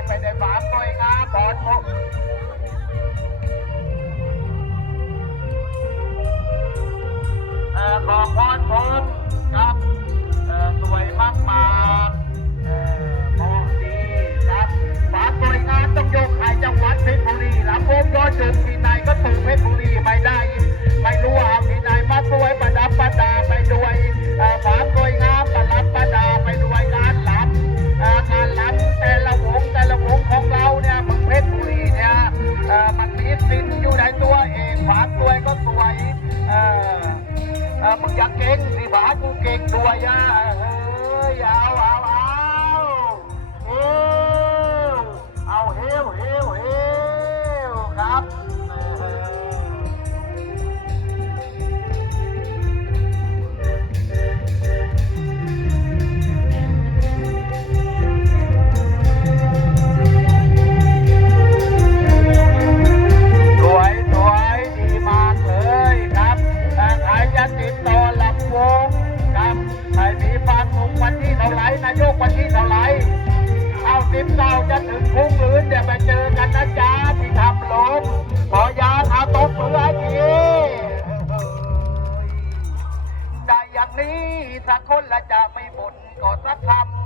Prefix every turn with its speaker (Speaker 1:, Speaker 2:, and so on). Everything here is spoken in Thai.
Speaker 1: อยไปได้บาปหน่อยนะปอดหกเอ่อขอพรผม มึงอยากเก่งสิบาทกูเก่งตัวยาเฮ้ยเอา ที่เท่าไรเอาสิบเก้าจะถึงคุ้งหรือเดี๋ยวไปเจอกันนะจ๊ะที่ทำลงขอยาทาตบเพื่อทีได้อย่างนี้สักคนละจะไม่บ่นก็สักคำ